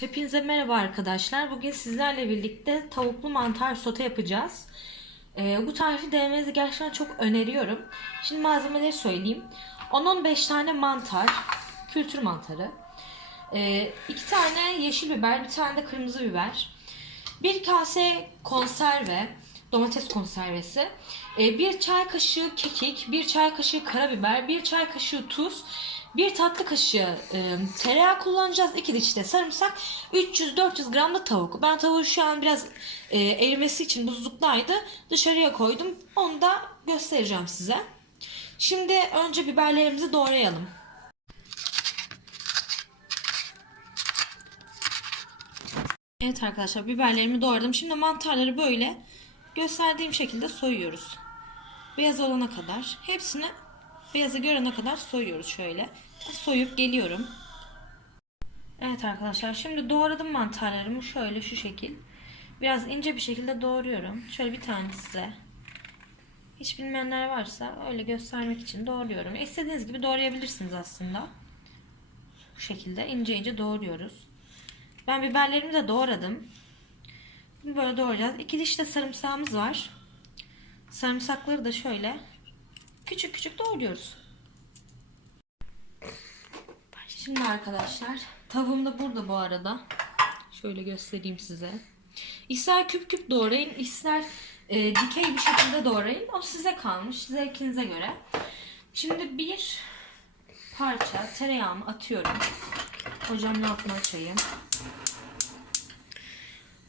Hepinize merhaba arkadaşlar. Bugün sizlerle birlikte tavuklu mantar sote yapacağız. Ee, bu tarifi denemenizi gerçekten çok öneriyorum. Şimdi malzemeleri söyleyeyim. 10-15 tane mantar, kültür mantarı. Ee, iki tane yeşil biber, bir tane de kırmızı biber. Bir kase konserve, domates konservesi. Ee, bir çay kaşığı kekik, bir çay kaşığı karabiber, bir çay kaşığı tuz, bir tatlı kaşığı e, tereyağı kullanacağız. İki diş de sarımsak. 300-400 gram da tavuk. Ben tavuğu şu an biraz e, erimesi için buzluktaydı. Dışarıya koydum. Onu da göstereceğim size. Şimdi önce biberlerimizi doğrayalım. Evet arkadaşlar biberlerimi doğradım. Şimdi mantarları böyle gösterdiğim şekilde soyuyoruz. Beyaz olana kadar. Hepsini beyazı görene kadar soyuyoruz şöyle. Soyup geliyorum. Evet arkadaşlar şimdi doğradım mantarlarımı şöyle şu şekil. Biraz ince bir şekilde doğruyorum. Şöyle bir tane size. Hiç bilmeyenler varsa öyle göstermek için doğruyorum. İstediğiniz gibi doğrayabilirsiniz aslında. Bu şekilde ince ince doğruyoruz. Ben biberlerimi de doğradım. Şimdi böyle doğrayacağız. İki diş de sarımsağımız var. Sarımsakları da şöyle küçük küçük doğruyoruz. Şimdi arkadaşlar tavuğum da burada bu arada. Şöyle göstereyim size. İster küp küp doğrayın, ister e, dikey bir şekilde doğrayın. O size kalmış, zevkinize göre. Şimdi bir parça tereyağımı atıyorum. Ocağımın altına açayım.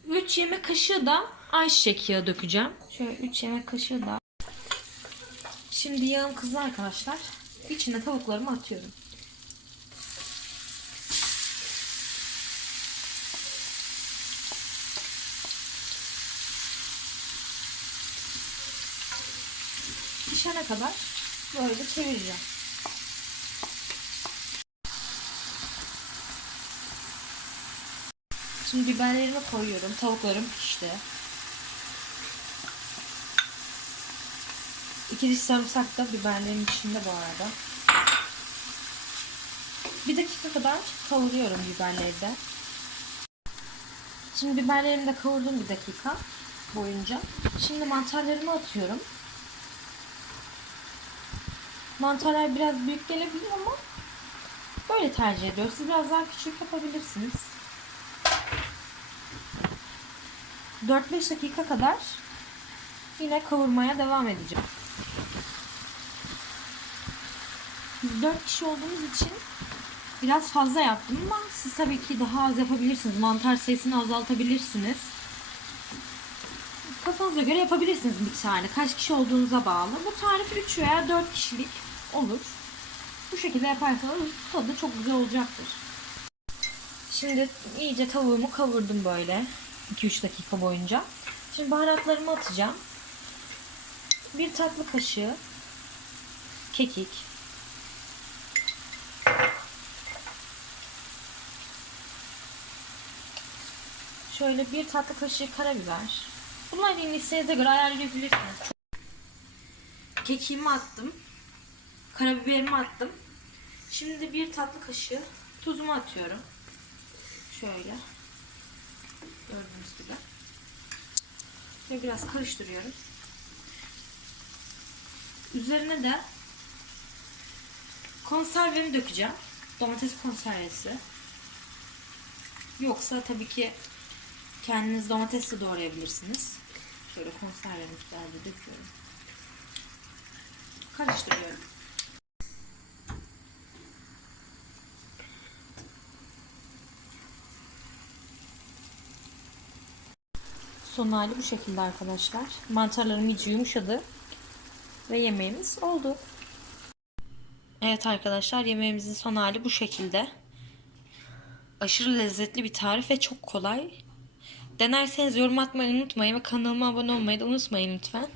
3 yemek kaşığı da ayçiçek yağı dökeceğim. Şöyle 3 yemek kaşığı da. Şimdi yağım kızdı arkadaşlar. İçine tavuklarımı atıyorum. Pişene kadar böyle çevireceğim. Şimdi biberlerimi koyuyorum. Tavuklarım pişti. İki diş sarımsak da biberlerin içinde bu arada. Bir dakika kadar kavuruyorum biberleri de. Şimdi biberlerimi de kavurdum bir dakika boyunca. Şimdi mantarlarımı atıyorum. Mantarlar biraz büyük gelebilir ama böyle tercih ediyoruz. Siz biraz daha küçük yapabilirsiniz. 4-5 dakika kadar yine kavurmaya devam edeceğim. 4 kişi olduğumuz için biraz fazla yaptım ama siz tabii ki daha az yapabilirsiniz. Mantar sayısını azaltabilirsiniz. Kafanıza göre yapabilirsiniz miktarını. Kaç kişi olduğunuza bağlı. Bu tarif 3 veya 4 kişilik olur. Bu şekilde yaparsanız tadı çok güzel olacaktır. Şimdi iyice tavuğumu kavurdum böyle. 2-3 dakika boyunca. Şimdi baharatlarımı atacağım. Bir tatlı kaşığı kekik. Şöyle bir tatlı kaşığı karabiber. Bunları yine isteğinize göre ayarlayabilirsiniz. Kekiğimi attım. Karabiberimi attım. Şimdi bir tatlı kaşığı tuzumu atıyorum. Şöyle. Gördüğünüz gibi. Ve biraz karıştırıyorum. Üzerine de konservemi dökeceğim. Domates konservesi. Yoksa tabii ki kendiniz domates de doğrayabilirsiniz. Şöyle konservemi güzelce döküyorum. Karıştırıyorum. Son hali bu şekilde arkadaşlar. Mantarlarım iyice yumuşadı. Ve yemeğimiz oldu. Evet arkadaşlar yemeğimizin son hali bu şekilde. Aşırı lezzetli bir tarif ve çok kolay. Denerseniz yorum atmayı unutmayın ve kanalıma abone olmayı da unutmayın lütfen.